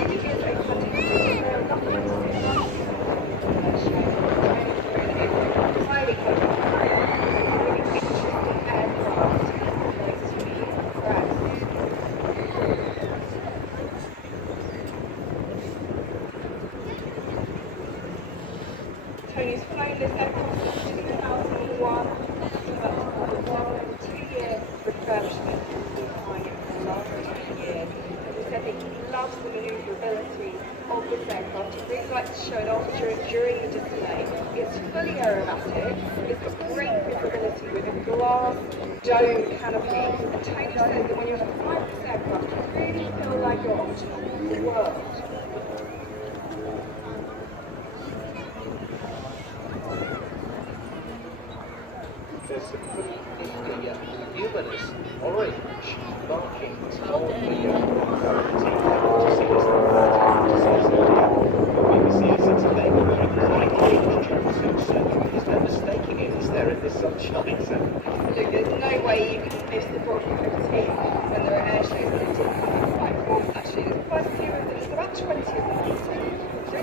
really is a fantastic highly really interesting aircraft makes me impressed. Tony's flown this aircraft since 2001, but one 2-year refurbishment in the last 2 years. As I said, that he loves the manoeuvrability of this aircraft. He really likes to show it off during the display. It's fully aerobatic. It's got great visibility with a glass dome canopy. And Tony says that when you're flying this aircraft, you really feel like you're on top of the world. There's some pretty luminous orange markings on the BBC Essex, and they were wearing bright orange jumpsuits, so there's no mistaking it, is there, in this sunshine? So Look, there's no way you can miss the Broadway 15 when there are air shows that do come out quite fast. Actually, there's quite a few of them. There's about 20 of them. So